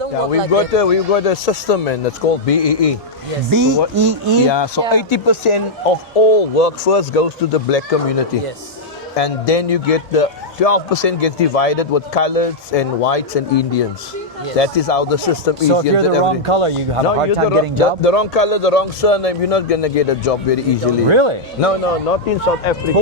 Yeah, we've got a system, man, that's called BEE. Yes. BEE? Yeah, so 80% of all workforce goes to the black community. Yes. And then you get the 12% gets divided with coloreds and whites and Indians. Yes. That is how the system is. So if you're the wrong color, you have a hard you're time getting job? the wrong color, the wrong surname, you're not gonna get a job very easily. Really? No, not in South Africa.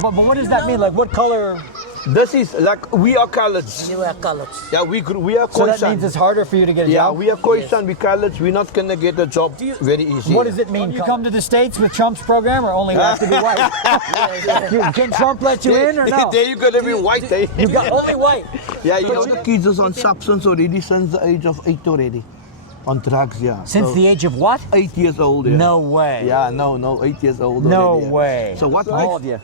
But what does that mean? Like what color? This is like we are coloreds. You are colored. Yeah, we are So that Khoisan. means it's harder for you to get a Yeah, job? we are Khoisan, we coloreds. We're not gonna get a job very easy. What does it mean? You come to the States with Trump's program or only have to be white? Can Trump let you in or no? There you gotta be white, eh? You got only white. Yeah, you know the kids is on substance already since the age of 8 already. On drugs, yeah. Since the age of what? 8 years old, yeah. No way. Yeah, no, 8 years old No already, yeah. way. So what All of you.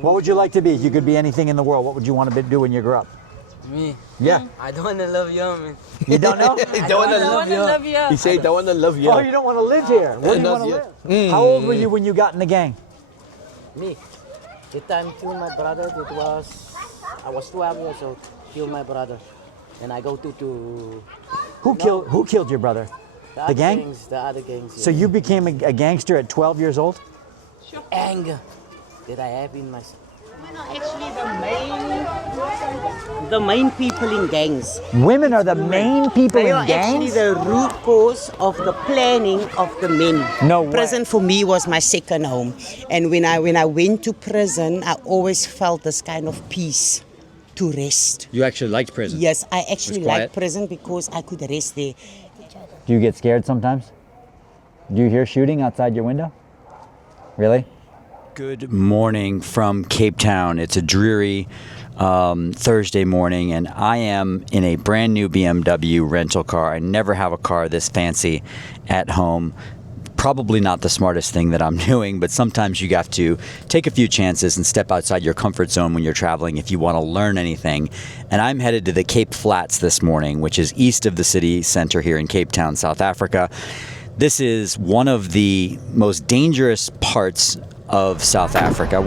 What would you like to be? You could be anything in the world. What would you want to do when you grow up? Me? Yeah. I don't want to love you, man. You don't know? He don't wanna love you. He said, I wanna love you. Oh, you don't want to live here. Where do you Not want to yet. live? How old were you when you got in the gang? Me. The time killed my brother, I was 12 years old, killed my brother. And I go to Who killed your brother? the gang? Gangs, the other gangs. So you became a gangster at 12 years old? Anger that I have in myself. Actually, the main people in gangs. Women are the main people They in are actually gangs? the root cause of the planning of the men. No way. Prison for me was my second home, and when I went to prison, I always felt this kind of peace to rest. You actually liked prison? Yes, I actually It was quiet? liked prison because I could rest there. Do you get scared sometimes? Do you hear shooting outside your window? Really? Good morning from Cape Town. It's a dreary Thursday morning, and I am in a brand new BMW rental car. I never have a car this fancy at home. Probably not the smartest thing that I'm doing, but sometimes you have to take a few chances and step outside your comfort zone when you're traveling if you want to learn anything. And I'm headed to the Cape Flats this morning, which is east of the city center here in Cape Town, South Africa. This is one of the most dangerous parts of South Africa,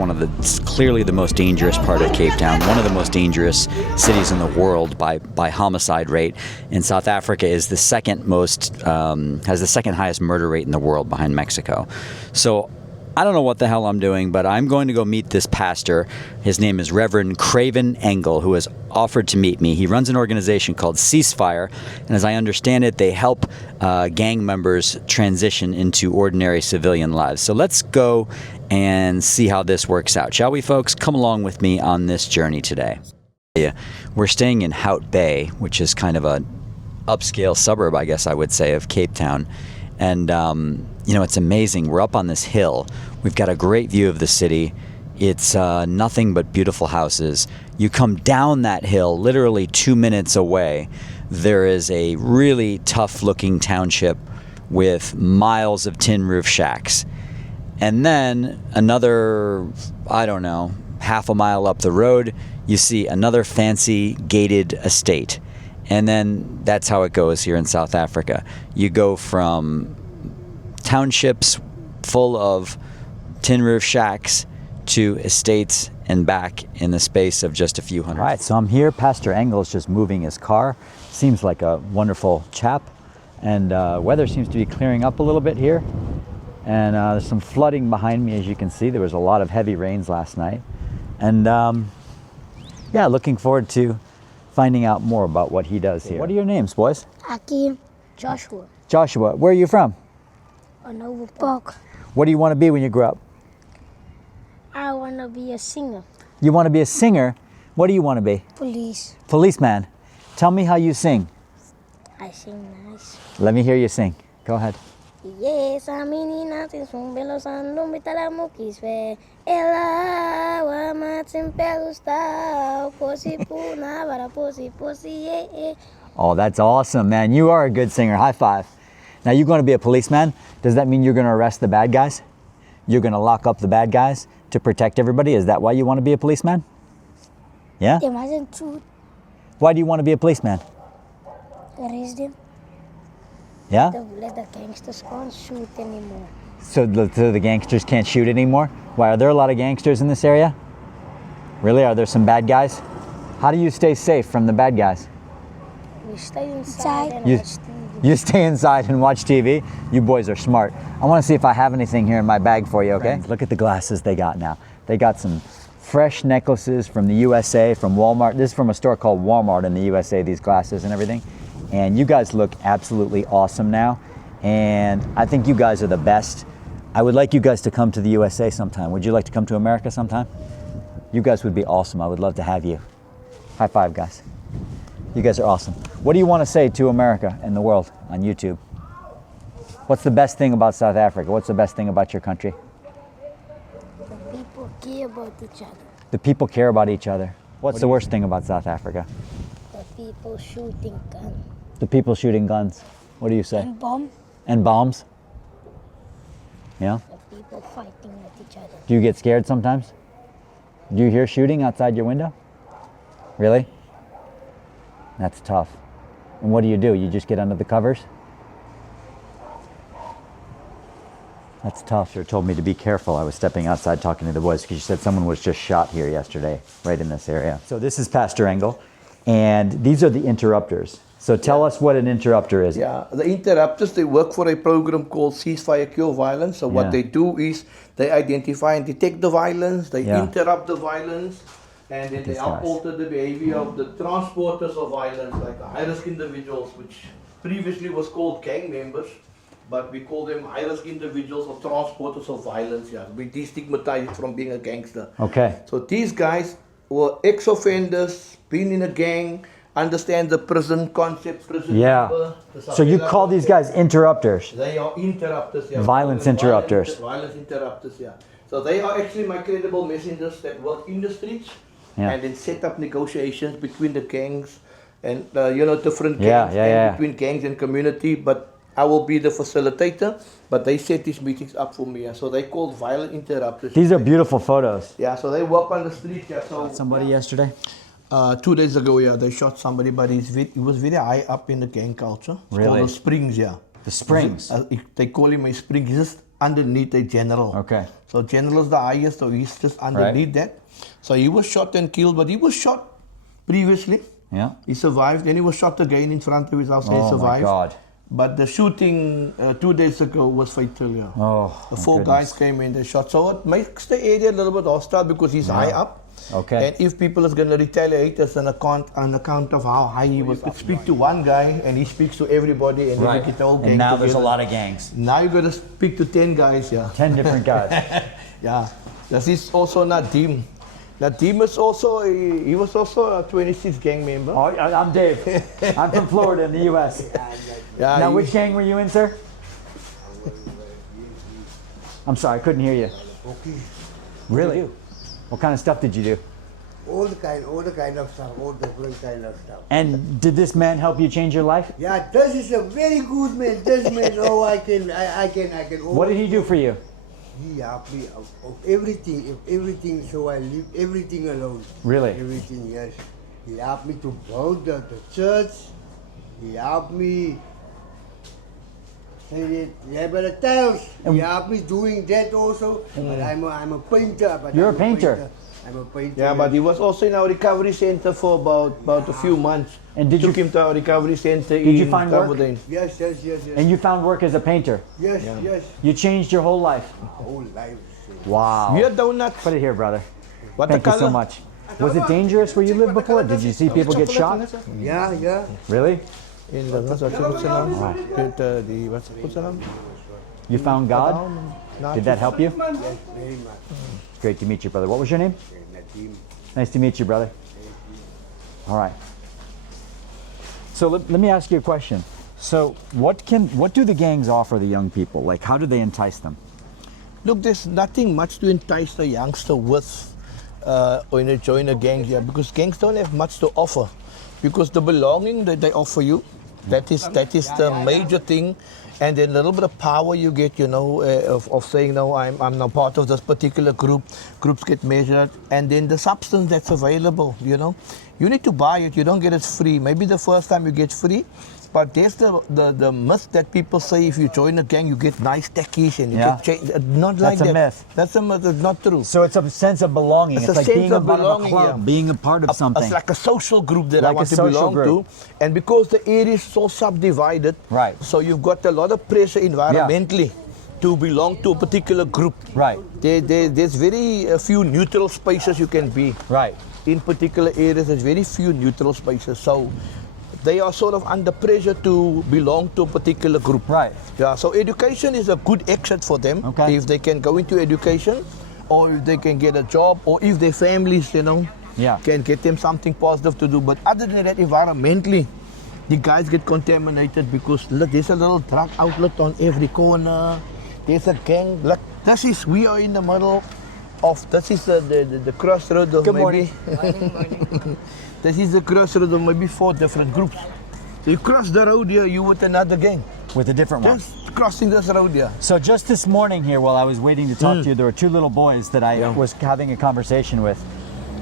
clearly the most dangerous part of Cape Town, one of the most dangerous cities in the world by homicide rate. And South Africa is the second most, has the second highest murder rate in the world behind Mexico. So I don't know what the hell I'm doing, but I'm going to go meet this pastor. His name is Reverend Craven Engel, who has offered to meet me. He runs an organization called Ceasefire, and as I understand it, they help gang members transition into ordinary civilian lives. So let's go and see how this works out. Shall we, folks? Come along with me on this journey today. We're staying in Hout Bay, which is kind of an upscale suburb, I guess I would say, of Cape Town. And, you know, it's amazing. We're up on this hill. We've got a great view of the city. It's nothing but beautiful houses. You come down that hill, literally 2 minutes away, there is a really tough-looking township with miles of tin roof shacks. And then another, I don't know, half a mile up the road, you see another fancy gated estate. And then that's how it goes here in South Africa. You go from townships full of tin roof shacks to estates and back in the space of just a few hundred. All right, so I'm here. Pastor Engel is just moving his car. Seems like a wonderful chap. And weather seems to be clearing up a little bit here. And there's some flooding behind me, as you can see. There was a lot of heavy rains last night. And yeah, looking forward to finding out more about what he does here. What are your names, boys? Akeem, Joshua, Joshua, where are you from? Noble Park. What do you want to be when you grow up? I want to be a singer. You want to be a singer? What do you want to be? Police. Policeman. Tell me how you sing. I sing nice. Let me hear you sing. Go ahead. Yes, a menina tem belo sando me talamo quis ver. Ela o ama sempre gusta. Posi puna para posi yeah. Oh, that's awesome, man. You are a good singer. High five. Now, you're going to be a policeman. Does that mean you're going to arrest the bad guys? You're going to lock up the bad guys to protect everybody? Is that why you want to be a policeman? Yeah? Imagine truth. Why do you want to be a policeman? Arrest them. Yeah? Let the gangsters can't shoot anymore. So the gangsters can't shoot anymore? Why, are there a lot of gangsters in this area? Really? Are there some bad guys? How do you stay safe from the bad guys? We stay inside and You- watch TV. You stay inside and watch TV? You boys are smart. I want to see if I have anything here in my bag for you, okay? Look at the glasses they got now. They got some fresh necklaces from the USA, from Walmart. This is from a store called Walmart in the USA, these glasses and everything. And you guys look absolutely awesome now. And I think you guys are the best. I would like you guys to come to the USA sometime. Would you like to come to America sometime? You guys would be awesome. I would love to have you. High five, guys. You guys are awesome. What do you want to say to America and the world on YouTube? What's the best thing about South Africa? What's the best thing about your country? The people care about each other. The people care about each other. What's the worst thing about South Africa? The people shooting guns The people shooting guns. What do you say? and bomb. And bombs? Yeah? The people fighting with each other. Do you get scared sometimes? Do you hear shooting outside your window? Really? That's tough. And what do? You just get under the covers? That's tough. She told me to be careful. I was stepping outside talking to the boys because she said someone was just shot here yesterday, right in this area. So this is Pastor Engel, and these are the interrupters. So tell us what an interrupter is. Yeah, the interrupters, they work for a program called Ceasefire, Cure Violence. So Yeah. what they do is they identify and detect the violence, they Yeah. interrupt the violence, and then they These help guys. alter the behavior of the transporters of violence, like the high-risk individuals, which previously was called gang members, but we call them high-risk individuals or transporters of violence. Yeah, we destigmatize it from being a gangster. Okay. So these guys were ex-offenders, been in a gang, understand the prison concept, prison Yeah. number, the So you surveillance call these guys interrupters. they are interrupters, yeah. Violence interrupters. Violence interrupters, yeah. So they are actually my credible messengers that work in the streets Yeah. and then set up negotiations between the gangs and different Yeah, gangs yeah, and yeah. between gangs and community. But I will be the facilitator, but they set these meetings up for me. Yeah. So they called violent interrupters. These are beautiful photos. Yeah, so they work on the street. Yeah. So Somebody yesterday? 2 days ago, yeah, they shot somebody, but he was very high up in the gang culture. It's Really? called the Springs, yeah. The Springs. They call him a Spring. He's just underneath a general. Okay. So general is the highest, so he's just underneath that. So he was shot and killed, but he was shot previously. Yeah. He survived. Then he was shot again in front of his house. And he Oh my survived. God. But the shooting 2 days ago was fatal. Yeah. Oh, The my 4 goodness. guys came in, they shot. So it makes the area a little bit hostile because he's high up. Okay. And if people is going to retaliate us on account of how high he was, could speak to one guy and he speaks to everybody and then you get the whole gang And now there's a together. lot of gangs. Now you got to speak to 10 guys, yeah. 10 different guys. Yeah. This is also Nadim. Nadim is also, he was also a 26 gang member. Oh, I'm Dave. I'm from Florida in the U.S. Yeah, Now, he- which gang were you in, sir? I'm sorry, I couldn't hear you. Really? What kind of stuff did you do? All the kind of stuff, all different kind of stuff. And did this man help you change your life? Yeah, this is a very good man. This man, oh, I can. What did he do for you? He helped me of everything. So I leave everything alone. Really? Everything, yes. He helped me to build the church. He helped me. Yeah, but the tiles. He helped me doing that also. But I'm a painter. But You're I'm a painter? I'm a painter. Yeah, but he was also in our recovery center for about a few months. And did Took you him to our recovery center. Did you find work? Coverdale. Yes. and you found work as a painter? Yes. You changed your whole life. Whole life. Wow. Here, donuts. Put it here, brother. What Thank the you so color? much. Was it dangerous where you lived before? Did you see people get shot? Yeah. Really? In the what's the naam? What's the naam? You found God? Naam. Did that help you? Very much. Great to meet you, brother. What was your name? Nice to meet you, brother. All right. So let me ask you a question. So what do the gangs offer the young people? Like, how do they entice them? Look, there's nothing much to entice the youngster with when they join a gang here, because gangs don't have much to offer. Because the belonging that they offer you, that is the major thing. And then a little bit of power you get, of saying, no, I'm now part of this particular group. Groups get measured. And then the substance that's available, You need to buy it. You don't get it free. Maybe the first time you get free, But there's the myth that people say if you join a gang, you get nice techies and you Yeah. get changed. Not like That's a that. myth. That's a myth. It's not true. So it's a sense of belonging. It's It's, a like sense being a of part of a belonging, club, yeah. being a part of something. It's like a social group that I Like a want to social belong group. to. And because the area is so subdivided, Right. so you've got a lot of pressure environmentally to belong to a particular group. Right. There's very few neutral spaces you can be. Right. In particular areas, there's very few neutral spaces. So they are sort of under pressure to belong to a particular group. Right. Yeah, so education is a good exit for them. Okay. If they can go into education, or if they can get a job, or if their families, Yeah. can get them something positive to do. But other than that, environmentally, the guys get contaminated because look, there's a little drug outlet on every corner. There's a gang. Look, we are in the middle of, this is the crossroad of Good maybe. morning. This is the crossroad of maybe 4 different groups. So you cross the road here, you with another gang. With a different one. Just crossing this road here. So just this morning here, while I was waiting to talk to you, there were 2 little boys that I Yeah. was having a conversation with,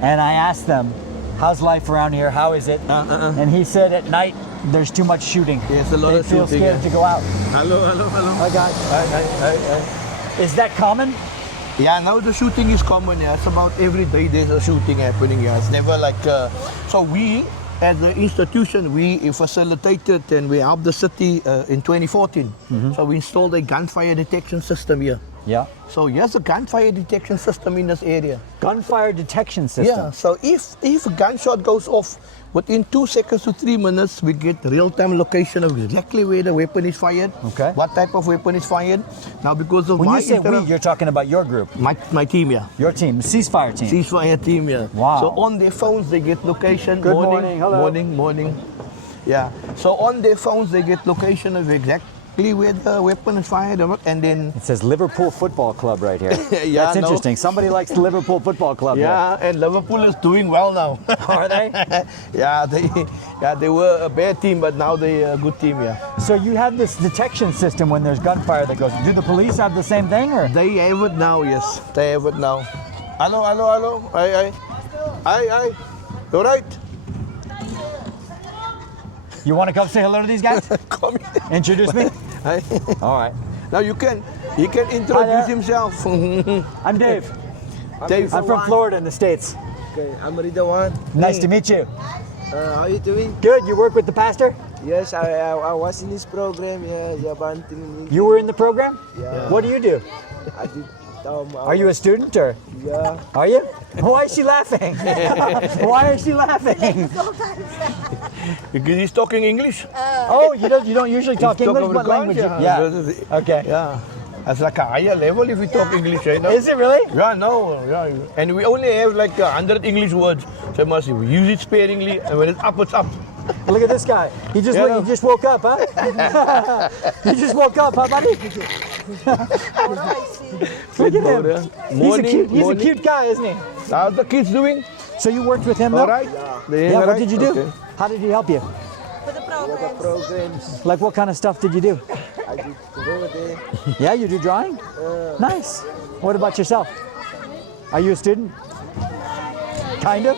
and I asked them, "How's life around here? How is it?" And he said, "At night, there's too much shooting. There's a lot they of feel shooting, scared yeah. to go out." Hello. Hi guys. Hi. Is that common? Yeah, now the shooting is common. Yeah, it's about every day there's a shooting happening. Yeah, it's never like. So we, as an institution, we facilitated and we helped the city in 2014. So we installed a gunfire detection system here. Yeah. So here's a gunfire detection system in this area. Gunfire detection system. Yeah. So if a gunshot goes off, within 2 seconds to 3 minutes, we get real-time location of exactly where the weapon is fired. Okay. What type of weapon is fired? Now, because of When my you say we, you're talking about your group, my team, yeah. your team, the Ceasefire team. Ceasefire team, yeah. Wow. So on their phones they get location. Good morning, hello. Morning. Yeah. So on their phones they get location of exactly where the weapon is fired, and then It says Liverpool Football Club right here. Yeah, That's no. interesting. Somebody likes the Liverpool Football Club here. yeah, and Liverpool is doing well now. Are they? yeah, they were a bad team, but now they a good team. Yeah. So you have this detection system when there's gunfire that goes. Do the police have the same thing, or? They have it now. Yes, they have it now. Hello. Hi. You right? You want to come say hello to these guys? Come here. Introduce me? Hi. All right. Now he can Hi introduce there. himself. I'm Dave. Dave. I'm from Florida in the States. Okay, I'm Ridwan. Nice to meet you. How are you doing? Good. You work with the pastor? Yes, I was in this program. Yeah, Jabanting. You were in the program? Yeah. What do you do? I did. Are you a student or? Yeah. Are you? Why is she laughing? Why is she laughing? Because he's talking English. Oh, you don't usually talk He's English. talking What language? Yeah. Okay. Yeah. It's like a higher level if you talk English, you know? Is it really? Yeah, no. Yeah. And we only have like 100 English words. So you must use it sparingly, and when it's up, it's up. Look at this guy. He just Yeah. he just woke up, huh? He just woke up, huh, buddy? Look at him. He's a cute guy, isn't he? How's the kids doing? So you worked with him, though? All right? Yeah. What did you do? Okay. How did he help you? Programs. Like what kind of stuff did you do? I did drawing. Yeah, you do drawing? Nice. What about yourself? Are you a student? Kind of?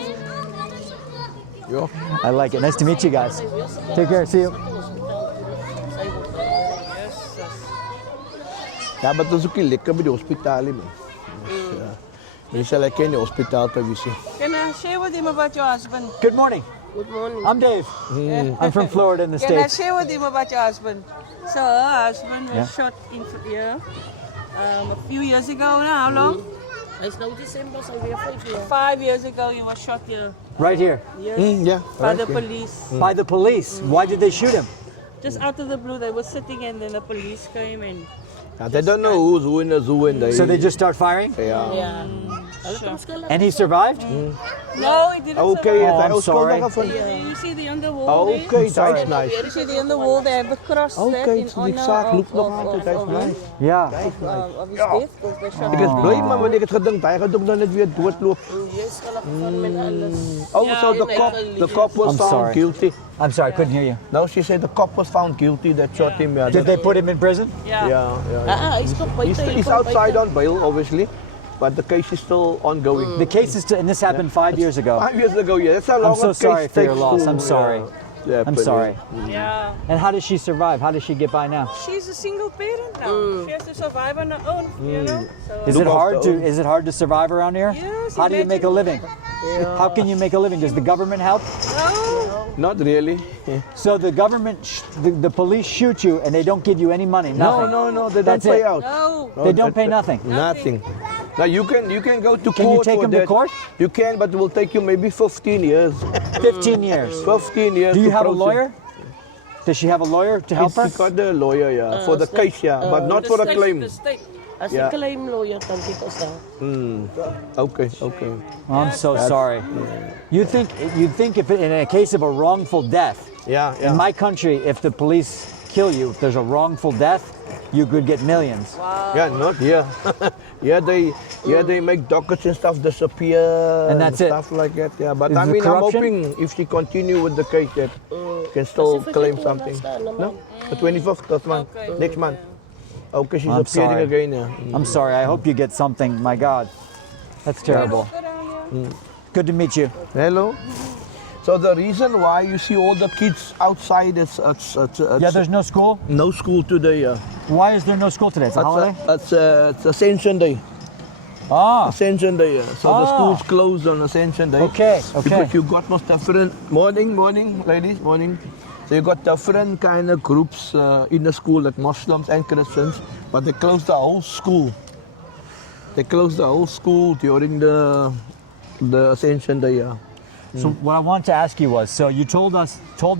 Yeah. I like it. Nice to meet you guys. Take care. See you. Ja, maar dat is ook niet lekker bij de hospitaal, man. Mensen lekker in de hospitaal te vissen. Can I share with him about your husband? Good morning. Good morning. I'm Dave. I'm from Florida in the Can I States. share with him about your husband? So her husband was Yeah. shot in here a few years ago now. How long? It's now December, so we are 5 years. 5 years ago he was shot here. Right here. Yes. Yeah. By the police. By the police. Why did they shoot him? Just out of the blue, they were sitting and then the police came and Ja, they don't know who's who in the zoo and they. So they just start firing? Yeah. yeah. And he survived? No, he didn't Okay, survive. Oh, I'm hij sorry. You see the on the wall there? Okay, Sorry. that's nice. You see the on the wall they have a cross there Okay, in so die honor zaak of, loopt nog altijd, that's of, nice. Yeah. of his death because they shot Ik him. is blij, maar wanneer ik het gedink, hij gaat ook dan net weer doodloop. Yes, gelukkig met alles. Oh, Yeah, so in the cop was I'm found sorry. guilty. I'm sorry, I couldn't hear you. No, she said the cop was found guilty that shot him. Yeah, Did they put him in prison? Yeah. yeah. He's outside on bail, obviously, but the case is still ongoing. The case is still, and this happened 5 years ago. 5 years ago, yeah. That's how long I'm so a case sorry for your takes loss. to, I'm sorry. I'm sorry. Yeah. And how does she survive? How does she get by now? She's a single parent now. She has to survive on her own, you know. So Is it hard to survive around here? Yes, How do you make a living? Yeah. How can you make a living? Does the government help? No. Not really. So the government, the police shoot you and they don't give you any money, nothing. No, they don't That's pay it. out. No. They don't pay nothing. Nothing. Now you can go to court. Can you take for them to that. court? You can, but it will take you maybe 15 years. 15 years. 15 years. Do you to have a process. lawyer? Does she have a lawyer to help her? She's got a lawyer, yeah, for the case, yeah, but not for a claim. The state. As Yeah. a claim lawyer, dan kita sa. Okay. I'm so sorry. You'd think if in a case of a wrongful death, Yeah. in my country, if the police kill you, if there's a wrongful death, you could get millions. Yeah, not here. They make dockets and stuff disappear And that's it. stuff like that. Yeah, but Is I the mean, I'm corruption? hoping if she continue with the case that can still claim something. No, the 25th of month, next month. Okay, she's I'm appearing sorry. again. Yeah. I'm sorry. I hope you get something. My God, that's terrible. Good to meet you. Hello. So the reason why you see all the kids outside is Yeah, there's no school. no school today. Yeah. Why is there no school today? It's a holiday. It's Ascension Day. Ah, Ascension Day. Yeah. So the Ah. school's closed on Ascension Day. okay. Because you got most different morning, ladies, morning. So you got different kind of groups in the school, like Muslims and Christians, but they closed the whole school. They closed the whole school during the Ascension Day. Yeah. So what I want to ask you was, so you told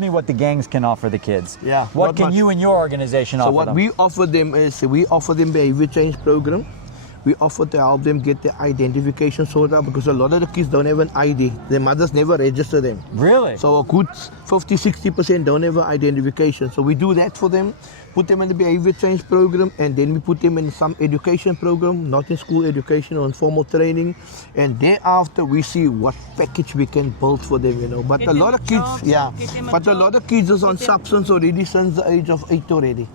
me what the gangs can offer the kids. Yeah, What not can much. you and your organization So offer what them? we offer them is we offer them behavior change program. We offer to help them get their identification sorted out because a lot of the kids don't have an ID. Their mothers never register them. Really? So a good 50-60% don't have an identification. So we do that for them, put them in the behavior change program, and then we put them in some education program, not in school education or informal training. And thereafter we see what package we can build for them, you know. But Get a lot them of kids, jobs, yeah. get them a But a job. lot of kids is on Get them- substance already since the age of 8 already.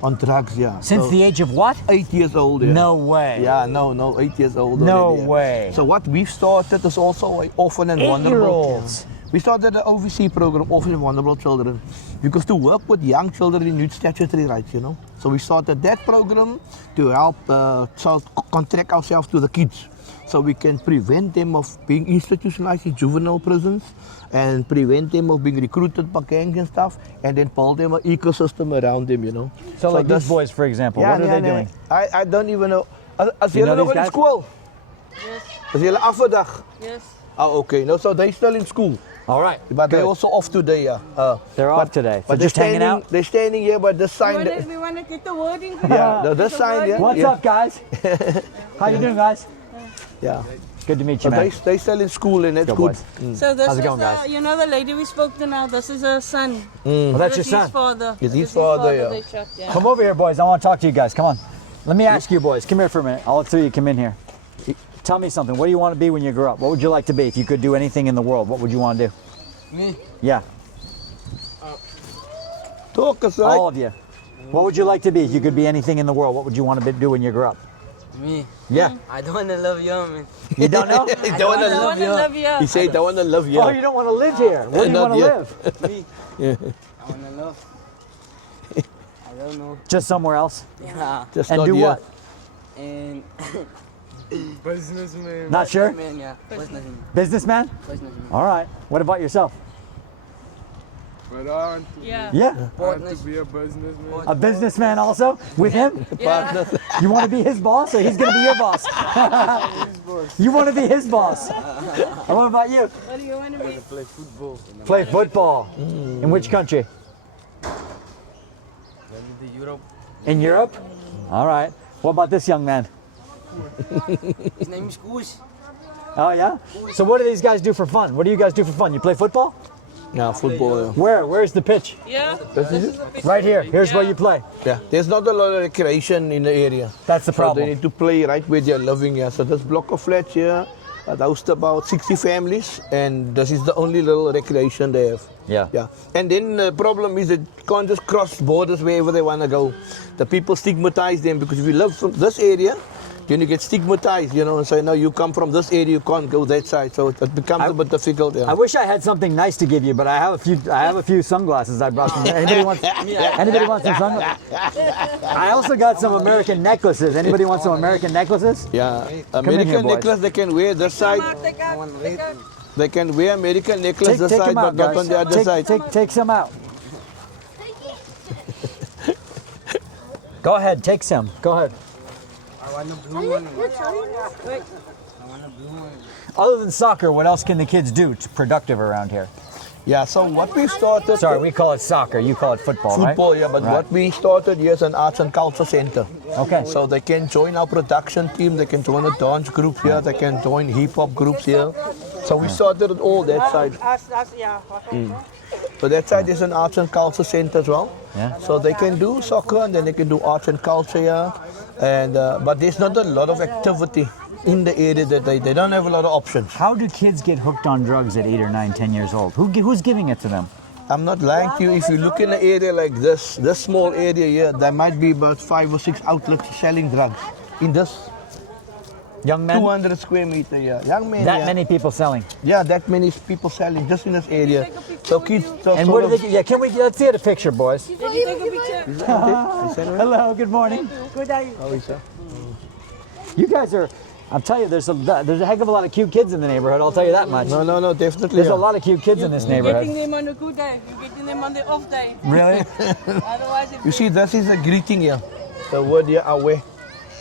On drugs, yeah. Since So the age of what? 8 years old, yeah. No way. Yeah, no, 8 years old. No already, yeah. way. So what we've started is also an orphan and vulnerable. 8-year-olds. We started the OVC program, Orphan and Vulnerable Children, because to work with young children you need statutory rights, you know. So we started that program to help contract ourselves to the kids, so we can prevent them of being institutionalized in juvenile prisons and prevent them of being recruited by gangs and stuff, and then build them an ecosystem around them, you know. So like this- these boys, for example, what are they doing? I don't even know. As You jullie know nog these in guys? school? Yes. As jullie af vandaag? Yes. Oh, okay. No, so they still in school. All right. But they're Good. also off today, yeah. They're off today. So But just hanging out? They're standing here by this sign. We want to get the wording. Yeah, the sign, yeah. What's yeah. up, guys? How you doing, guys? Yeah. Good to meet So you, man. they still in school and that's Go, good. boys. So this How's it is going, guys? you know, the lady we spoke to now. This is her son. Oh, that's your This is son. his father. It's his This is father, yeah. They shot, yeah. Come over here, boys. I want to talk to you guys. Come on. Let me ask you, boys. Come here for a minute. All three of you come in here. Tell me something. What do you want to be when you grow up? What would you like to be if you could do anything in the world? What would you want to do? Me? Yeah, Talk us right. all of you. What would you like to be if you could be anything in the world? What would you want to do when you grow up? Me? Yeah. I don't wanna love you, man. You don't know? He I don't wanna don't want to love you. He said, "I wanna love you." Oh, you don't want to live here. Where do you Not want to yet. live? Me? I wanna love. I don't know. Just somewhere else? Yeah. Just And not do here. what? And Businessman. Not sure? man, yeah. Businessman. Businessman? Businessman. All right. What about yourself? But I want to, Yeah. Yeah. I want to be a businessman. A businessman also? With him? Yeah. You want to be his boss or he's going to be your boss? You want to be his boss. And what about you? What do you want to be? Play football. Play football. In which country? Maybe Europe. In Europe? All right. What about this young man? His name is Koos. Oh, yeah? So what do these guys do for fun? What do you guys do for fun? You play football? Yeah, football. Yeah. Where? Where's the pitch? Yeah. This is it? Right here. Here's where you play. Yeah. There's not a lot of recreation in the area. That's the So they problem. need to play right where they're living. Yeah. So this block of flats here housed about 60 families, and this is the only little recreation they have. Yeah. Yeah. And then the problem is that you can't just cross borders wherever they want to go. The people stigmatize them because if you live from this area, then you get stigmatized, you know, and say, no, you come from this area, you can't go that side. So it becomes a bit difficult. Yeah. I wish I had something nice to give you, but I have a few sunglasses I brought from there. Anybody wants some sunglasses? I also got some American necklaces. Anybody want some American necklaces? Yeah, in here, American boys. necklace they can wear this side. They can wear American necklace this Take side, them out, but not guys. on the other side. Take some out. Go ahead, take some. Go ahead. I want a blue one. I want a blue one. Other than soccer, what else can the kids do productive around here? Yeah, so what we started. Sorry, we call it soccer. You call it football, football, right? yeah, but Right. what we started here is an arts and culture center. Okay. So they can join our production team, they can join a dance group here, they can join hip hop groups here. So we started it all that side. So that side is an arts and culture center as well. Yeah. So they can do soccer and then they can do arts and culture here. And but there's not a lot of activity in the area that they don't have a lot of options. How do kids get hooked on drugs at 8 or 9, 10 years old? Who's giving it to them? I'm not lying to you. If you look in an area like this small area here, there might be about 5 or 6 outlets selling drugs in this Young men? 200 square meter. Yeah, young men. That yeah. many people selling. Yeah, that many people selling just in this area. So kids. So And sort what do of- they? Yeah, can we? Let's get a picture, boys. Is that right? Hello. Good morning. How is that? You guys are. I'll tell you, there's a heck of a lot of cute kids in the neighborhood. I'll tell you that much. No, definitely. There's yeah. a lot of cute kids in this Getting neighborhood. them on a good day, you're getting them on the off day. Really? Otherwise, You see, this is a greeting here. The word here, awe.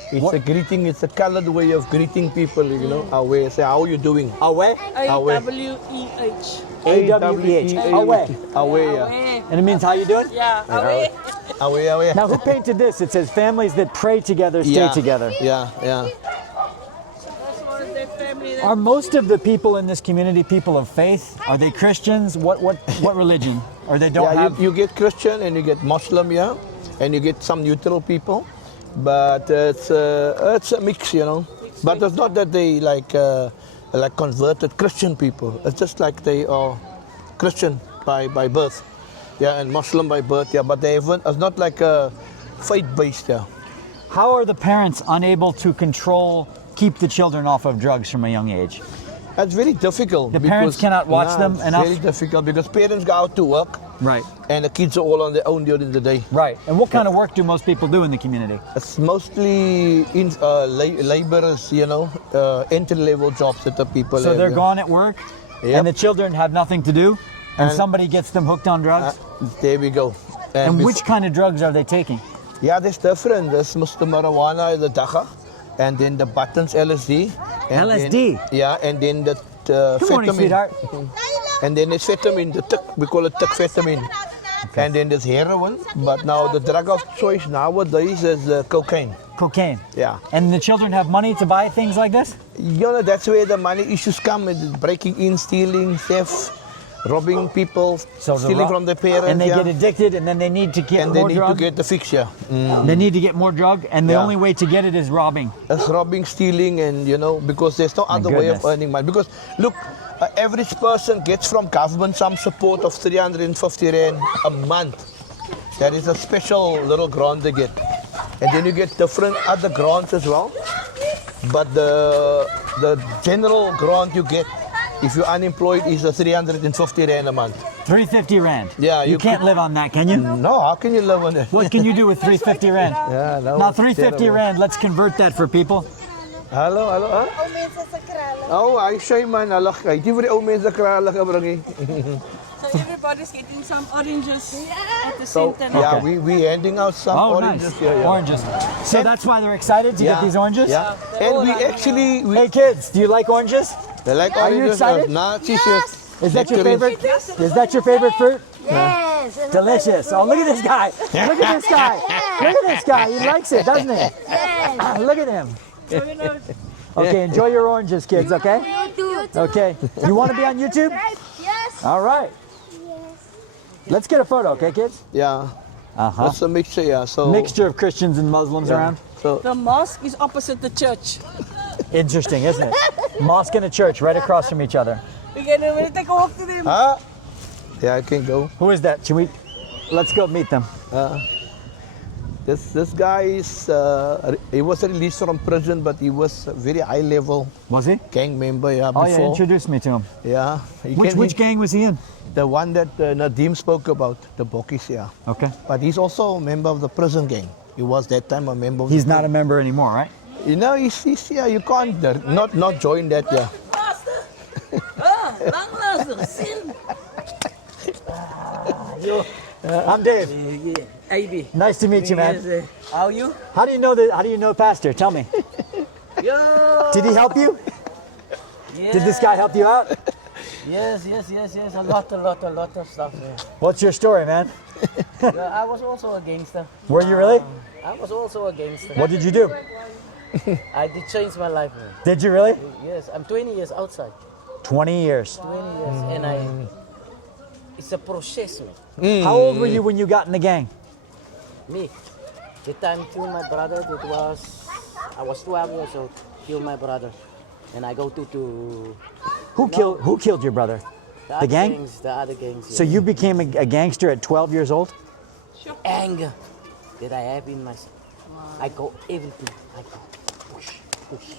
It's a greeting. It's a colored way of greeting people. You know, awe. Say, how are you doing? Away? A-W-E-H. A-W-E-H. Away. Awe. Yeah. And it means how you doing? Yeah, away. Awe. Now, who painted this? It says families that pray together stay together. Yeah. That's one of their family. Are most of the people in this community people of faith? Are they Christians? What religion? Or they don't Yeah, have? you get Christian and you get Muslim, yeah, and you get some neutral people, but it's a mix, you know. But it's not that they like converted Christian people. It's just like they are Christian by birth, yeah, and Muslim by birth, yeah. But they haven't. It's not like a faith-based, yeah. How are the parents unable to keep the children off of drugs from a young age? It's very difficult. The parents cannot watch them enough? It's very difficult because parents go out to work, Right. and the kids are all on their own during the day. Right. And what kind of work do most people do in the community? It's mostly in laborers, you know, entry-level jobs that the people So have. they're yeah. gone at work, Yep. and the children have nothing to do, and And- somebody gets them hooked on drugs? There we go. And bef- which kind of drugs are they taking? Yeah, there's different. There's Mr. Marijuana, the Dacha, and then the Buttons LSD. And LSD? Then, yeah, and then the Good morning, sweetheart. And then there's ketamine, we call it ketamine. And then there's heroin, but now the drug of choice nowadays is cocaine. Cocaine. Yeah. And the children have money to buy things like this? You know, that's where the money issues come, with breaking in, stealing, theft, robbing people, stealing from their parents. And they yeah. get addicted, and then they need to get And they more need drug. to get the fix, yeah. They need to get more drug, and the Yeah. only way to get it is robbing. It's robbing, stealing, and you know, because there's no other way of goodness. earning money. Because look, an average person gets from government some support of 350 rand a month. That is a special little grant they get. And then you get different other grants as well. But the general grant you get if you're unemployed is a 350 rand a month. 350 rand. Yeah, You can't live on that, can you? No, how can you live on that? What can you do with 350 rand? Yeah, no, Now it's 350 terrible. rand, let's convert that for people. Hallo, huh? Oh, I say man, Allah kay. Di vir die ou mense krale gebring. So everybody's getting some oranges at the So center. yeah, Okay. we handing out some Oh, oranges nice. here. Yeah. Oranges. So that's why they're excited to get these oranges? Yeah. And we actually Hey kids, do you like oranges? they like Are you oranges. excited? Nazis. Is that your Nectarines. favorite? Is that your favorite fruit? Yes. Delicious. Oh, look at this guy. Look at this guy. Look at this guy. He likes it, doesn't he? Yes. Look at him. Okay, enjoy your oranges, kids, okay? Okay. You want to be on YouTube? Yes. All right. Let's get a photo, okay, kids? Yeah. Uh-huh. That's a mixture, yeah. So Mixture of Christians and Muslims yeah. around. So The mosque is opposite the church. Interesting, isn't it? Mosque and a church right across from each other. We're gonna take a walk to them. huh? Yeah, I can go. Who is that? Should we? Let's go meet them. This guy is he was released from prison, but he was a very high level Was he? gang member. Yeah, Oh before. yeah, introduce me to him. Yeah. Which gang was he in? The one that Nadim spoke about, the Bokis, yeah. Okay. But he's also a member of the prison gang. He was that time a member of He's the not a member anymore, right? You know, he's yeah, you can't not join that, yeah. Pastor! Ah, lang luister, zin. I'm Dave. Yeah, AB. Nice to meet you, man. How you? How do you know Pastor? Tell me. Yo! Did he help you? Yeah. Did this guy help you out? Yes. A lot of stuff. Yeah. What's your story, man? Yeah, I was also a gangster. Were you really? I was also a gangster. What did you do? I did change my life, man. Did you really? Yes, I'm 20 years outside. 20 years. 20 years, and it's a process, man. How old were you when you got in the gang? Me, the time killed my brother, I was 12 years old, killed my brother. And I go to Who killed your brother? the gang? gangs, the other gangs. So you became a gangster at 12 years old? Anger that I have in myself. I go everything. I go push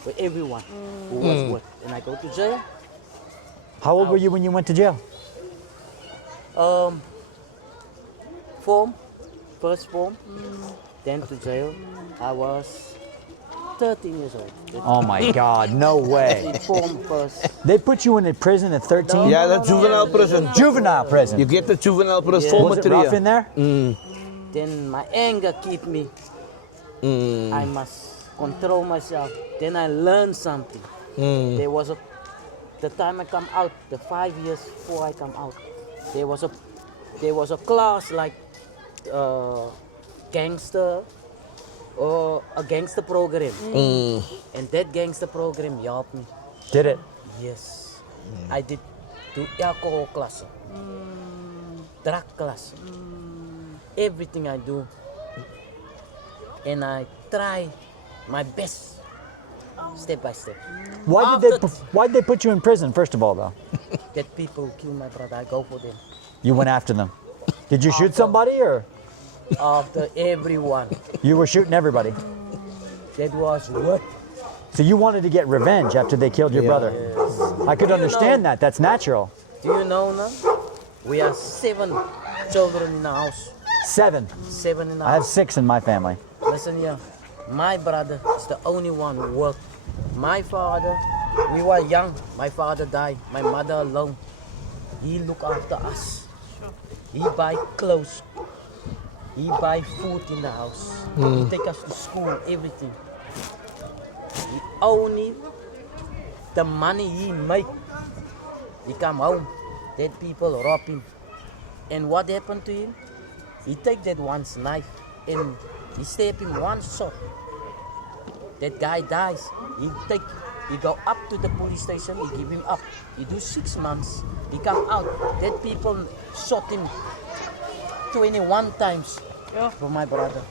for everyone who was what. And I go to jail. How old were you when you went to jail? First form, then to jail. I was 13 years old. Oh my God, no way. Form first. They put you in a prison at 13? Yeah, that's juvenile prison. Juvenile prison. You get the juvenile prison Yeah. form Was it material. rough in there? Then my anger keep me. I must control myself. Then I learned something. There was the time I come out, the 5 years before I come out, there was a class like gangster or a gangster program. And that gangster program helped me. Did it? Yes. I did do alcohol class, drug class, everything I do. And I try my best, step by step. Why did they put you in prison, first of all, though? That people who kill my brother, I go for them. You went after them. Did you shoot somebody, or After everyone. you were shooting everybody? That was what? So you wanted to get revenge after they killed your brother? I could understand that. That's natural. Do you know now? We are 7 children in the house. 7. 7 in the I have house. 6 in my family. Listen here, my brother is the only one who worked. My father, we were young. My father died. My mother alone. He look after us. He buy clothes. He buy food in the house. He take us to school, everything. He only the money he make. He come home. Dead people rob him. And what happened to him? He take that one's knife and he stab him one shot. That guy dies. He go up to the police station, he give him up. He do 6 months. He come out. That people shot him 21 times for my brother.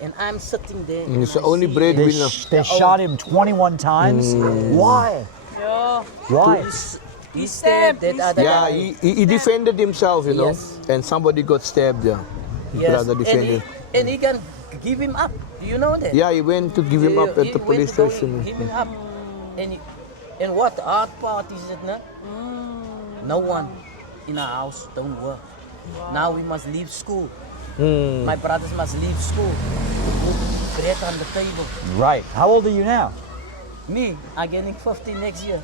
And I'm sitting there. and He's the I only see breadwinner. They shot him 21 times? Why? Yeah. Why? He stabbed that other Yeah, guy. he defended himself, you know. Yes. And somebody got stabbed, yeah. His Yes, brother defended. and he can give him up. Do you know that? Yeah, he went to give him up at He the went police to go station. Give him up. And what the hard part is it now? No one in our house don't work. Now we must leave school. My brothers must leave school. Put bread on the table. Right. How old are you now? Me, I'm getting 50 next year.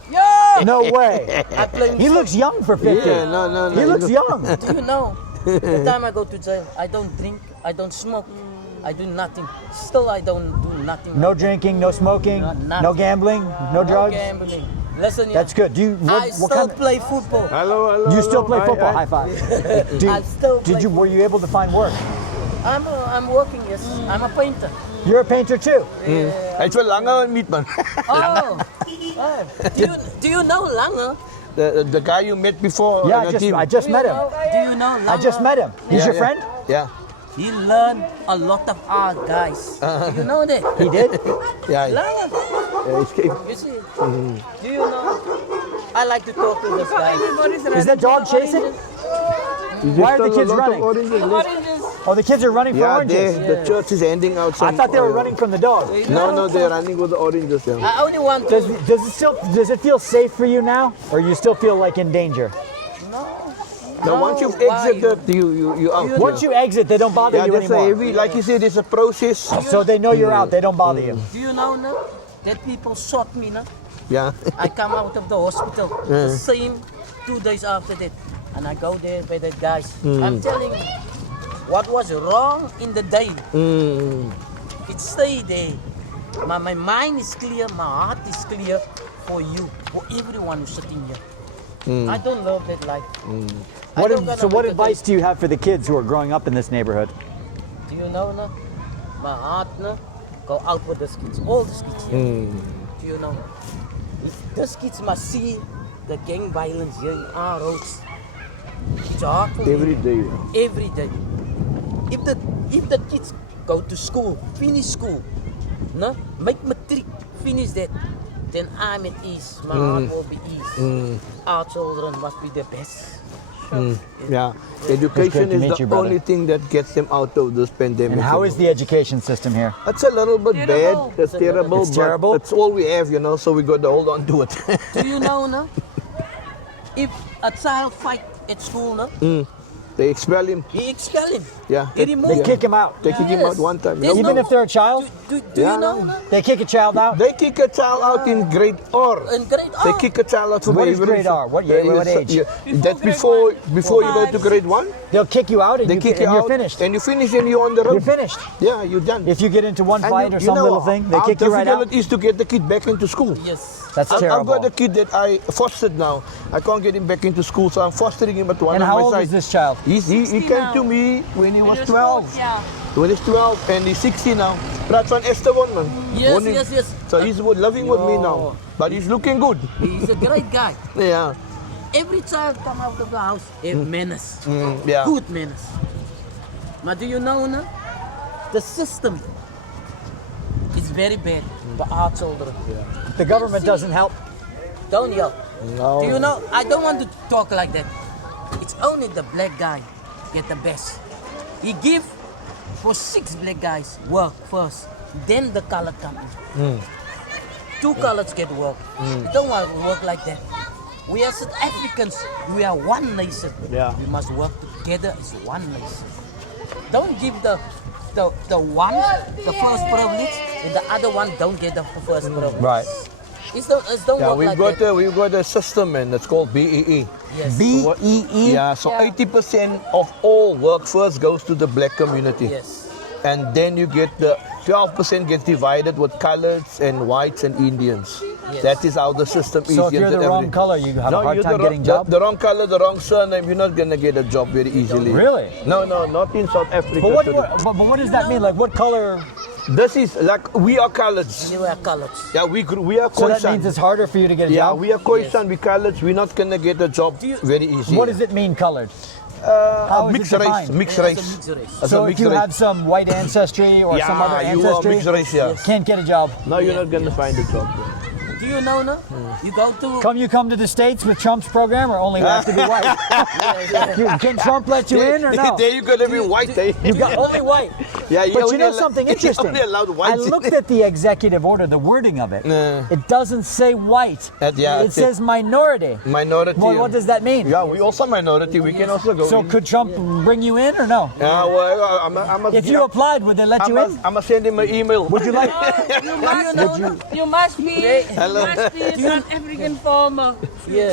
No way. I play. He looks young for 50. Yeah, no. He looks young. Do you know? The time I go to jail, I don't drink, I don't smoke, I do nothing. Still, I don't do nothing. No drinking, no smoking, Nothing. no gambling, no drugs. Gambling. Listen, That's good. Do you I what still kind of, play football. Hello. you still play Hi, football? hi. High five. I still play Were you able to find work? I'm working, yes. I'm a painter. You're a painter too. Hij is wel langer niet, man. Oh, do you know Lange? The guy you met before. Yeah, on the team. I just met him. Do you know Lange? I just met him. He's your friend? Yeah. He learned a lot of art, guys. Do you know that? He did? Yeah. Lange. He came. You see? Do you know? I like to talk to this guy. Is that dog chasing? Why are the kids running? Oranges. Oranges. Oh, the kids are running for Yeah, oranges. the church is handing out some. I thought they were running from the dog. No, they're running with the oranges. Yeah. I only want to. Does it feel safe for you now, or you still feel like in danger? Now, once you've exited, you out. Once you exit, they don't bother you there's a anymore. heavy, like you said, it's a process. So they know you're out. They don't bother you. Do you know no? That people shot me no? Yeah. I come out of the hospital the same 2 days after that, and I go there by that guys. I'm telling you, what was wrong in the day, it stayed there. My mind is clear, my heart is clear for you, for everyone who's sitting here. I don't love that life. What advice do you have for the kids who are growing up in this neighborhood? Do you know no? My heart no? Go out with these kids, all these kids here. Do you know? If these kids must see the gang violence here in our roads, it's hard for Every day. Every day. If the kids go to school, finish school, no, make matric, finish that, then I'm at ease. My heart will be ease. Our children must be the best. Yeah. Education to is meet the you, brother. only thing that gets them out of this pandemic. And how is the education system here? It's a little bit Terrible. bad. It's terrible. It's but terrible? It's all we have, so we got to hold on to it. Do you know, no? If a child fight at school, no, They expel him. he expel him. Yeah. He remove They him. kick him out. They kick him out one time. There's Even no- if they're a child, Do Yeah. you know, no? they kick a child out. They kick a child out in grade R. In grade They R. kick a child out for What is whatever grade reason. R? What year- what age? That's before you go to grade 1. They'll kick you out and, They kick you and you're out. finished. And you finish and you're on the road. You're finished. Yeah, you're done. If you get into one And fight or some little thing, they how kick you right difficult out. it is to get the kid back into school. Yes. That's I've terrible. got a kid that I fostered now. I can't get him back into school, so I'm fostering him at one And of how my old is sites. this child? He 16 came now. to me when he was When 12. Yeah. When he's 12 and he's 16 now. Praat van Esteban, man. Yes, Won him. yes. So he's living with me now. But he's looking good. He's a great guy. Yeah. Every child come out of the house, have manners. Yeah. Good manners. But do you know, no? The system is very bad for our children. The government doesn't help. Don't yell. No. Do you know? I don't want to talk like that. It's only the black guy get the best. He give for 6 black guys work first, then the colored come in. 2 coloreds get work. You don't want to work like that. We are South Africans. We are one nation. Yeah. We must work together as one nation. Don't give the one the first privilege, and the other one don't get the first privilege. Right. It's don't Yeah, work like that. we've got a system, and it's called BEE. Yes. BEE. Yeah, so 80% of all work first goes to the black community. Yes. And then you get the 12% gets divided with coloreds and whites and Indians. Yes. That is how the system is. So if here you're to the wrong everything. color, you have a hard you're time getting job? The wrong color, the wrong surname, you're not going to get a job very easily. Really? No, not in South Africa. But today. but what does that mean? Like what color? This is like, we are coloreds. You are colors. Yeah, we are So that Khoisan. means it's harder for you to get a Yeah, job? we are Khoisan, we coloreds, we're not going to get a job very easy. What does it mean, colored? How is Mixed it race, defined? mixed Yeah, race. it's a mixed race. As a So if mixed you race. have some white ancestry or some other Yeah, you are ancestry, mixed race, yeah. can't get a job. No, you're not going to find a job. Do you know, no? You go to You come to the States with Trump's program or only have to be white? Can Trump let you in or no? There you got to be white. You got only white. Yeah, But you know something You're interesting? only allowed I whites. looked at the executive order, the wording of it. It doesn't say white. Yeah, It says minority. minority. Well, what does that mean? Yeah, we also minority. We can also go So in. could Trump bring you in or no? Yeah, well, I must. If you applied, would they let you in? I must send him an email. Would you like? You must be an African farmer.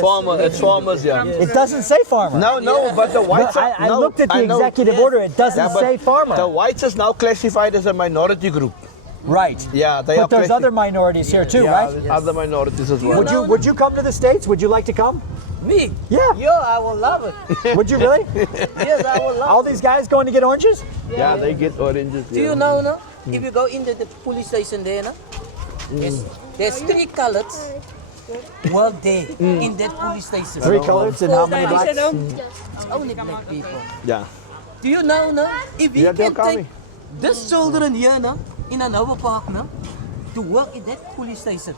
Farmer? It's farmers, yeah. It doesn't say farmer. No, but the whites. But I no, looked at the I know. executive order. It doesn't Yeah, but say farmer. The whites is now classified as a minority group. Right. Yeah, they are. But there's other minorities here too, yeah, right? there's other minorities as well. Would you come to the States? Would you like to come? me. Yeah. I will love it. Would you really? Yes, I will love All these guys going to get oranges? Yeah, they get oranges. Do you know, no? If you go into the police station there, no? There's 3 colors work there in that police station. 3 colors and how many blacks? It's only black people. Yeah. Do you know, no? If you Yeah, they'll can call take this children here, no? In another park, no? To work in that police station.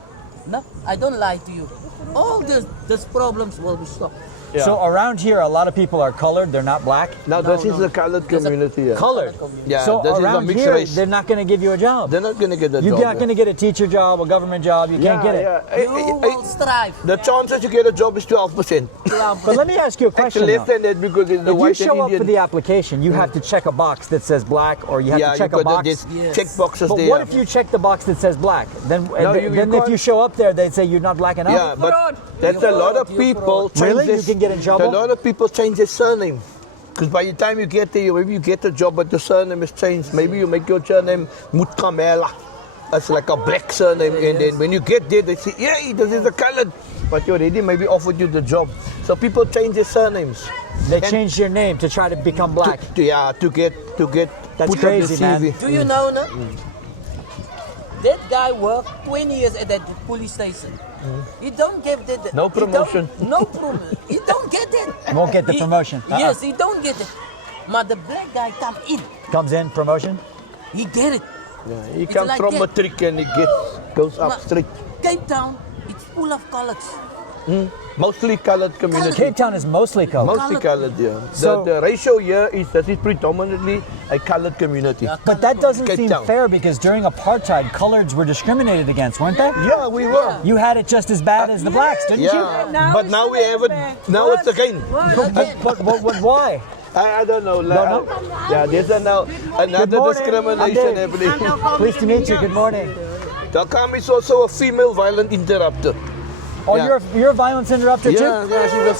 No, I don't lie to you. All these problems will be stopped. Yeah. So around here, a lot of people are colored. They're not black. Now this is the colored community. Yeah. Colored. Yeah, So this is a around mixed here, race. they're not going to give you a job. They're not going to get a You're job. not going to get a teacher job, a government job. You can't get it. You will strive. The chances you get a job is 12%. But let me ask you a question. Actually, less though. than that because it's the If you white and show up Indian. for the application, you have to check a box that says black, or you have to check a box. Check boxes But there. what if you check the box that says black? Then, No, you then if can't. you show up there, they'd say you're not black enough. Yeah, but that's a lot of people. Really? change You can get in trouble? A lot of people change their surname. Because by the time you get there, maybe you get a job, but the surname is changed. Maybe you make your surname Mutkamela. It's like a black surname. And then when you get there, they say, yay, this is a colored. But you already maybe offered you the job. So people change their surnames. They changed your name to try to become black. To get That's put crazy, on the CV. man. Do you know, no? That guy worked 20 years at that police station. He don't get that. No promotion. No promotion. He don't get it. Won't get the promotion. Yes, he don't get it. But the black guy come in. Comes in, promotion. He get it. Yeah, he It's comes like from that. matric and he goes up But straight. Cape Town, it's full of colors. Mostly colored community. Cape Town is mostly colored. Mostly colored, yeah. So- the ratio here is that it's predominantly a colored community. But that doesn't Cape seem Town. fair because during apartheid, coloreds were discriminated against, weren't they? Yeah, we were. You had it just as bad as the blacks, didn't Yeah, but now we have it. Now it's again. you? But why? I don't know. Yeah, there's another morning. discrimination I'm Dave. happening. Pleased to meet you. Good morning. Takam is also a female violent interrupter. Oh, Yeah. you're a violence interrupter too? Yeah, she's a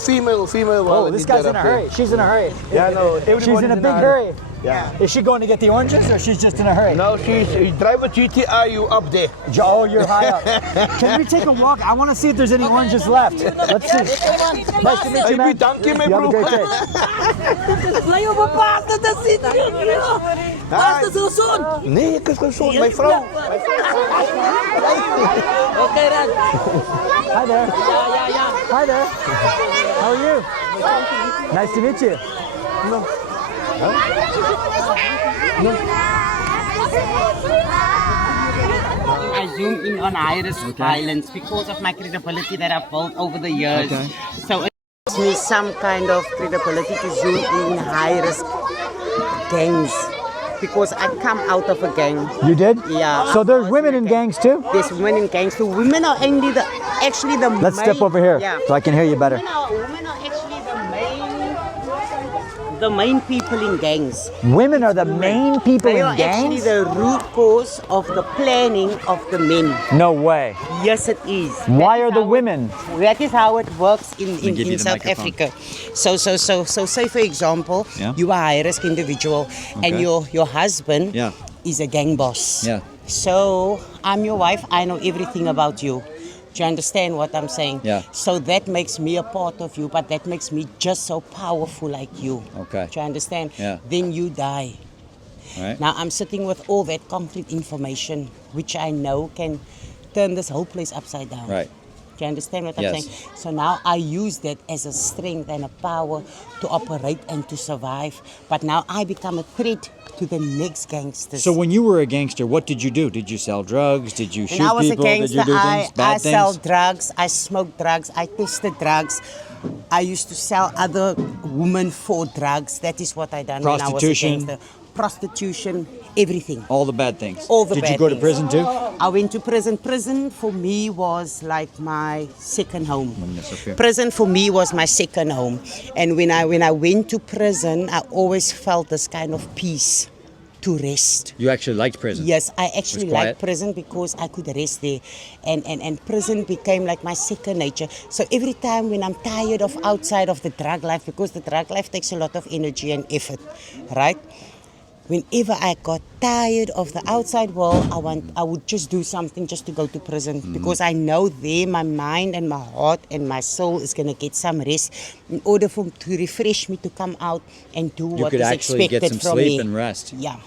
female Oh, violent this guy's in a interrupter. hurry. She's in a hurry. Yeah, no, She's everybody's in a big hurry. Yeah. Is she going to get the oranges or she's just in a hurry? No, she drive a GTI you up there. Oh, you're high up. Can we take a walk? I want to see if there's any oranges left. Let's see. Nice to meet you, man. Dankie, my You have a bro. great day. Bly op een paard, dat zit hier. Waar is de zon? Nee, ik is gezond, mijn vrouw. Oké, dan. Hi there. Ja. Hi there. How are you? Nice to meet you. I zoom in on high-risk violence because of my credibility that I've built over the years. So it gives me some kind of credibility to zoom in high-risk gangs because I come out of a gang. You did? Yeah. So there's women in gangs too? There's women in gangs. The women are only actually the Let's main, step over here Yeah. so I can hear you better. Women are actually the main people in gangs. Women are the main people They in are actually gangs? the root cause of the planning of the men. No way. Yes, it is. Why That are is the how women? That is how it works in give you the South microphone. Africa. So say for example, Yeah. you are a high-risk individual and Okay. your husband Yeah. is a gang boss. Yeah. So I'm your wife, I know everything about you. Do you understand what I'm saying? Yeah. So that makes me a part of you, but that makes me just so powerful like you. Okay. Do you understand? Yeah. Then you die. Right. Now I'm sitting with all that concrete information, which I know can turn this whole place upside down. Right. Do you understand what I'm Yes. saying? So now I use that as a strength and a power to operate and to survive. But now I become a threat to the next gangsters. So when you were a gangster, what did you do? Did you sell drugs? Did you shoot when I was people? a gangster, Did you do things, I bad sell things? drugs, I smoked drugs, I tested drugs. I used to sell other women for drugs. That is what I done when I was a Prostitution. gangster. Prostitution, everything. All the bad things. All the Did bad you go to things. prison too? I went to prison. Prison for me was like my second home. Yes, okay. Prison for me was my second home. And when I went to prison, I always felt this kind of peace to rest. You actually liked prison? Yes, I actually It was quiet? liked prison because I could rest there. And prison became like my second nature. So every time when I'm tired of outside of the drug life, because the drug life takes a lot of energy and effort, right? Whenever I got tired of the outside world, I would just do something just to go to prison because I know there my mind and my heart and my soul is going to get some rest in order to refresh me to come out and do You what could is actually expected get some from sleep me. and rest. Yeah.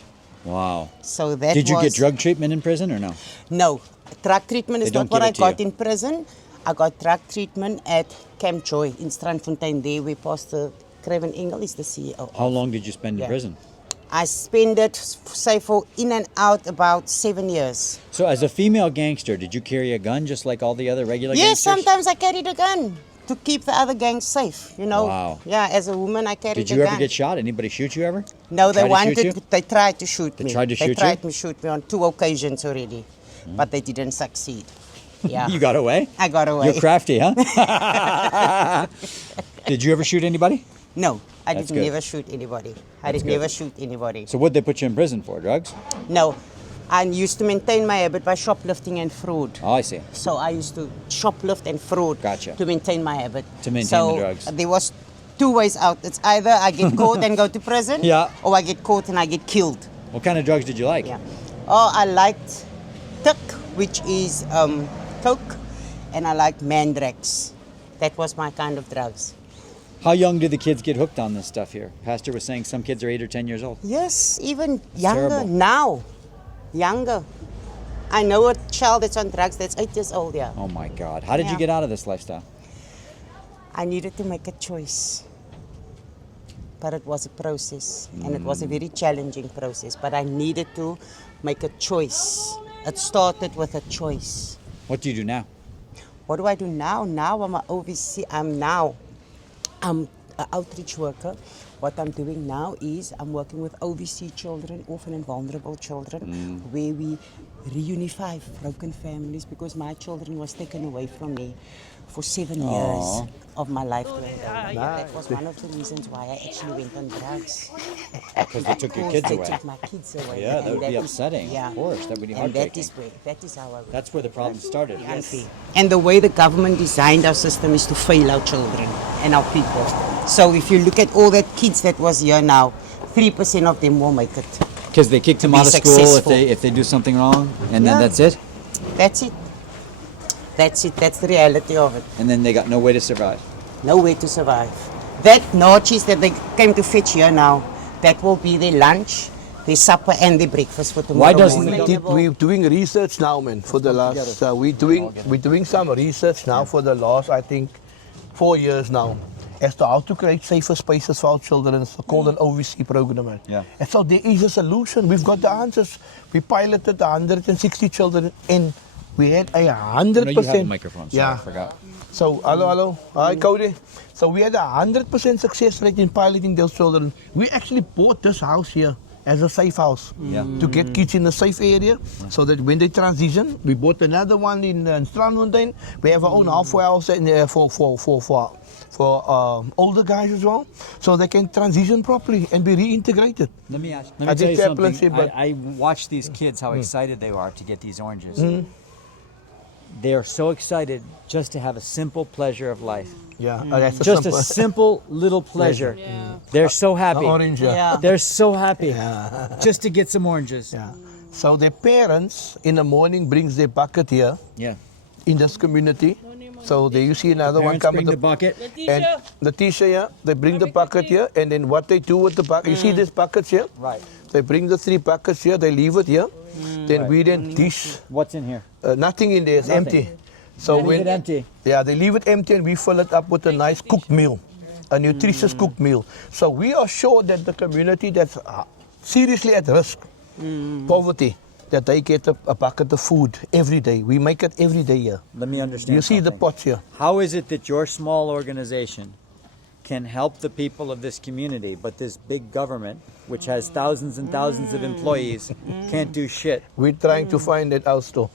Wow. So that Did you get was- drug treatment in prison or no? No, drug treatment is They don't not what give I it to got you. in prison. I got drug treatment at Camp Joy in Strandfontein there where Pastor Craven Engel is the CEO. How long did you spend in Yeah. prison? I spent it, say, for in and out about 7 years. So as a female gangster, did you carry a gun just like all the other regular Yes, gangsters? sometimes I carried a gun. to keep the other gangs safe, you know. Wow. Yeah, as a woman, I carried Did a you gun. ever get shot? Anybody shoot you ever? No, they Try to shoot you? wanted. They tried to shoot me. They tried to shoot you? They tried to shoot me on 2 occasions already, but they didn't succeed. Yeah. You got away? I got away. You're crafty, huh? Did you ever shoot anybody? No, I That's did good. never shoot anybody. I That's did good. never shoot anybody. So what'd they put you in prison for? Drugs? No, I used to maintain my habit by shoplifting and fraud. Oh, I see. So I used to shoplift and fraud Gotcha. to maintain my habit. To maintain so the drugs. There was 2 ways out. It's either I get caught and go to prison, Yeah. or I get caught and I get killed. What kind of drugs did you like? Yeah. Oh, I liked tuk, which is coke, and I liked mandrax. That was my kind of drugs. How young do the kids get hooked on this stuff here? Pastor was saying some kids are 8 or 10 years old. Yes, even younger terrible. now. Younger. I know a child that's on drugs that's 8 years old, yeah. Oh my God. How did you Yeah. get out of this lifestyle? I needed to make a choice. But it was a process, and it was a very challenging process. But I needed to make a choice. It started with a choice. What do you do now? What do I do now? Now I'm an OVC. I'm an outreach worker. What I'm doing now is I'm working with OVC children, orphan and vulnerable children, where we reunify broken families, because my children was taken away from me for 7 years of my life. That was one of the reasons why I actually went on drugs. Because they took your kids They away. took my kids away. Yeah, that and would be is- upsetting. Yeah. Of course, that would be And heartbreaking. that is how I went. That's where the problem started. Yes. And the way the government designed our system is to fail our children and our people. So if you look at all the kids that was here now, 3% of them will make it. Because they kicked them be out of school successful. if they do something wrong, and then Yeah. that's it. That's it. That's it. That's the reality of it. And then they got no way to survive. No way to survive. That nachos that they came to fetch here now, that will be their lunch, their supper, and their breakfast for tomorrow. Why doesn't morning. We're doing research now, man. For the last, we're doing some research now for the last, I think, 4 years now, as to how to create safer spaces for our children. It's called an OVC program, man. Yeah. And so there is a solution. We've got the answers. We piloted 160 children in. We had 100%. No, you have a microphone, so Yeah. I forgot. So, hello. Hi, Cody. So we had 100% success rate in piloting those children. We actually bought this house here as a safe house to get kids in a safe area, so that when they transition, we bought another one in Strandfontein. We have our own halfway house in, for older guys as well, so they can transition properly and be reintegrated. Let me I tell did you chaplaincy, something. but- I watch these kids, how excited they are to get these oranges. They are so excited just to have a simple pleasure of life. Yeah, that's Just simple. a simple little pleasure. They're so happy. Orange, yeah. Yeah. They're so happy just to get some oranges. Yeah. So their parents in the morning brings their bucket here Yeah. in this community. So there you see another one Parents coming. bring the bucket. And the Tisha, yeah, they bring the bucket here, and then what they do with the bucket, you see these buckets here? Right. They bring the 3 buckets here, they leave it here, then we then dish, What's in here? nothing in there, it's empty. So Leave when it empty. Yeah, they leave it empty and we fill it up with a nice cooked meal, a nutritious cooked meal. So we are sure that the community that's seriously at risk, poverty, that they get a bucket of food every day. We make it every day here. Let me understand. You see the something. pots here. How is it that your small organization can help the people of this community, but this big government, which has thousands and thousands of employees, can't do shit? We're trying to find that out still.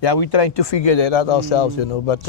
Yeah, we're trying to figure that out ourselves, you know. But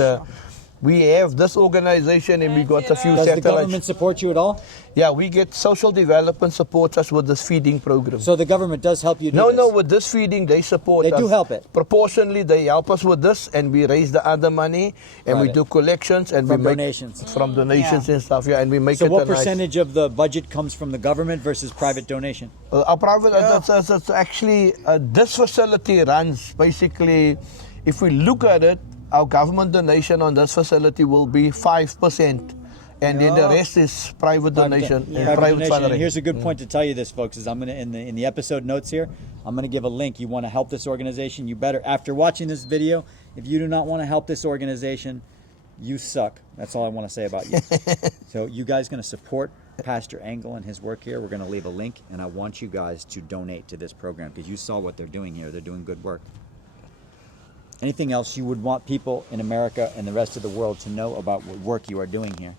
we have this organization and we got a few Does the satellites. government support you at all? Yeah, we get social development supports us with this feeding program. So the government does help you do No, this? no, with this feeding, they support They us. do help it. Proportionally, they help us with this, and we raise the other money, and Got we it. do collections, and From we make donations. from donations and stuff. Yeah, and we make So it what a nice. percentage of the budget comes from the government versus private donation? Our private, that's actually this facility runs basically. If we look at it, our government donation on this facility will be 5%, and then the rest is private donation and Private private donation. And fundraising. here's a good point to tell you this, folks, is I'm gonna in the episode notes here, I'm gonna give a link. You want to help this organization, you better, after watching this video, if you do not want to help this organization, you suck. That's all I want to say about you. So you guys gonna support Pastor Engel and his work here. We're gonna leave a link, and I want you guys to donate to this program because you saw what they're doing here. They're doing good work. Anything else you would want people in America and the rest of the world to know about what work you are doing here?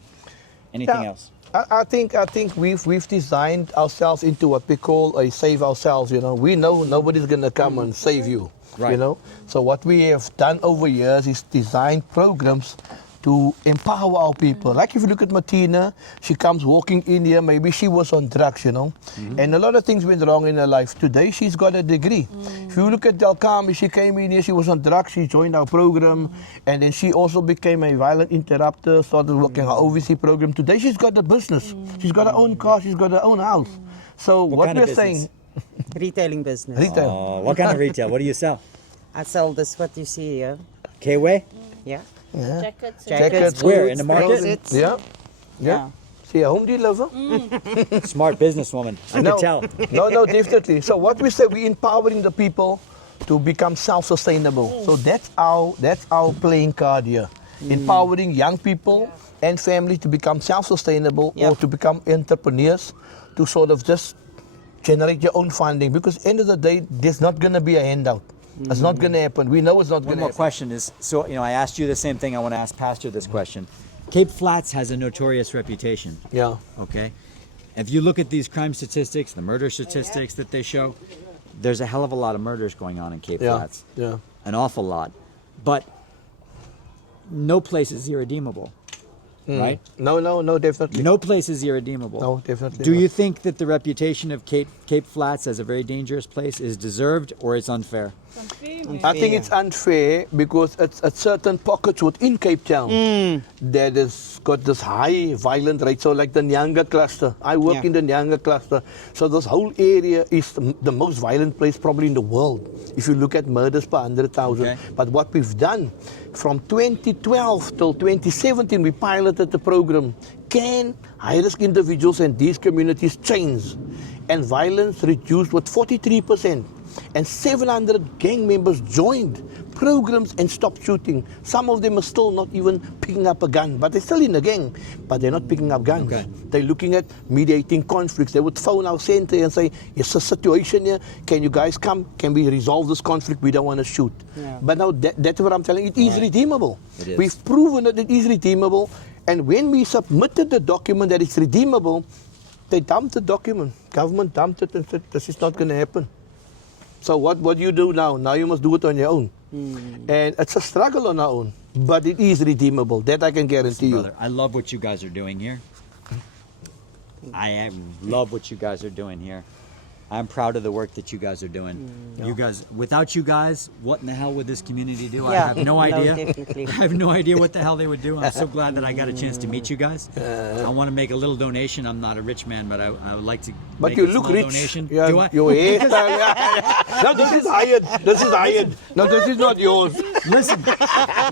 Anything else? I think we've designed ourselves into what we call a save ourselves. You know, we know nobody's gonna come and save you. Right. You know, so what we have done over years is design programs to empower our people. Like if you look at Martina, she comes walking in here, maybe she was on drugs, you know, and a lot of things went wrong in her life. Today she's got a degree. If you look at Delkami, she came in here, she was on drugs, she joined our program, and then she also became a violent interrupter, started working her OVC program. Today she's got a business. She's got her own car, she's got her own house. So what kind of we're saying, Retailing business. retail. Oh, what kind of retail? What do you sell? I sell this, what you see here. K-Way? Yeah. Yeah. Jackets. Jackets, Where? In the boots, market? closets. Yeah. Yeah. See, a home deliver. Smart businesswoman. I can tell. No, definitely. So what we say, we're empowering the people to become self-sustainable. So that's our playing card here. Empowering young people and families to become self-sustainable or to become entrepreneurs, to sort of just generate your own funding. Because end of the day, there's not going to be a handout. It's not going to happen. We know it's not going One to more happen. question is, so, you know, I asked you the same thing. I want to ask Pastor this question. Cape Flats has a notorious reputation. Yeah. Okay. If you look at these crime statistics, the murder statistics that they show, there's a hell of a lot of murders going on in Cape Flats. Yeah. An awful lot. But no place is irredeemable. Right? No, definitely. No place is irredeemable. No, definitely Do not. you think that the reputation of Cape Flats as a very dangerous place is deserved or it's unfair? I think it's unfair because it's at certain pockets within Cape Town that has got this high violent rate. So like the Nyanga cluster, I work in the Nyanga cluster. So this whole area is the most violent place probably in the world if you look at murders per 100,000. Okay. But what we've done from 2012 till 2017, we piloted the program. Can high-risk individuals and these communities change? And violence reduced with 43%. And 700 gang members joined programs and stopped shooting. Some of them are still not even picking up a gun, but they're still in the gang, but they're not picking up guns. Okay. They're looking at mediating conflicts. They would phone our center and say, "It's a situation here. Can you guys come? Can we resolve this conflict? We don't want to shoot." But now that's what I'm telling you. It is redeemable. It is. We've proven that it is redeemable. And when we submitted the document that it's redeemable, they dumped the document. Government dumped it and said, "This is not going to happen." So what do you do now? Now you must do it on your own. And it's a struggle on our own, but it is redeemable. That I can guarantee you. Brother, I love what you guys are doing here. Love what you guys are doing here. I'm proud of the work that you guys are doing. You guys, without you guys, what in the hell would this community do? I have no idea. Definitely. I have no idea what the hell they would do. I'm so glad that I got a chance to meet you guys. I want to make a little donation. I'm not a rich man, but I would like to But make you a look small rich. donation. Yeah, Do I? your hairstyle. No, this is hired. This is hired. No, this is not yours. Listen,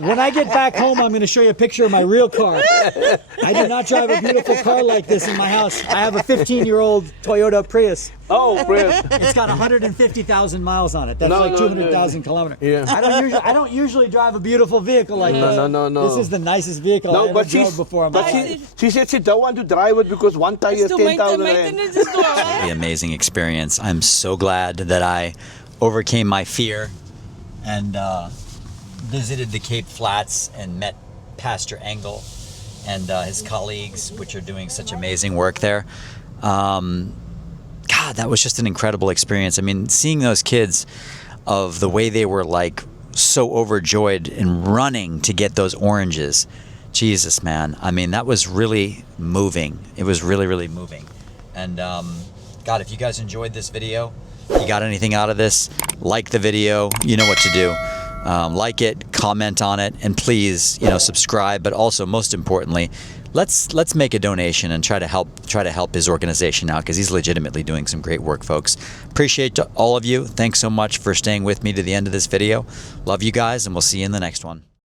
when I get back home, I'm going to show you a picture of my real car. I do not drive a beautiful car like this in my house. I have a 15-year-old Toyota Prius. Oh, Chris. It's got 150,000 miles on it. That's No, like no, 200,000 kilometers. Yeah. I don't usually drive a beautiful vehicle like this. No. This is the nicest vehicle No, I but ever drove before in my life. she said she don't want to drive it because one tire is It's too 10,000 rand. maintenance is too high. Really amazing experience. I'm so glad that I overcame my fear and visited the Cape Flats and met Pastor Engel and his colleagues, which are doing such amazing work there. God, that was just an incredible experience. I mean, seeing those kids of the way they were like so overjoyed and running to get those oranges. Jesus, man. I mean, that was really moving. It was really, really moving. And God, if you guys enjoyed this video, you got anything out of this, like the video, you know what to do. Like it, comment on it, and please, subscribe. But also, most importantly, let's make a donation and try to help his organization out, because he's legitimately doing some great work, folks. Appreciate all of you. Thanks so much for staying with me to the end of this video. Love you guys, and we'll see you in the next one.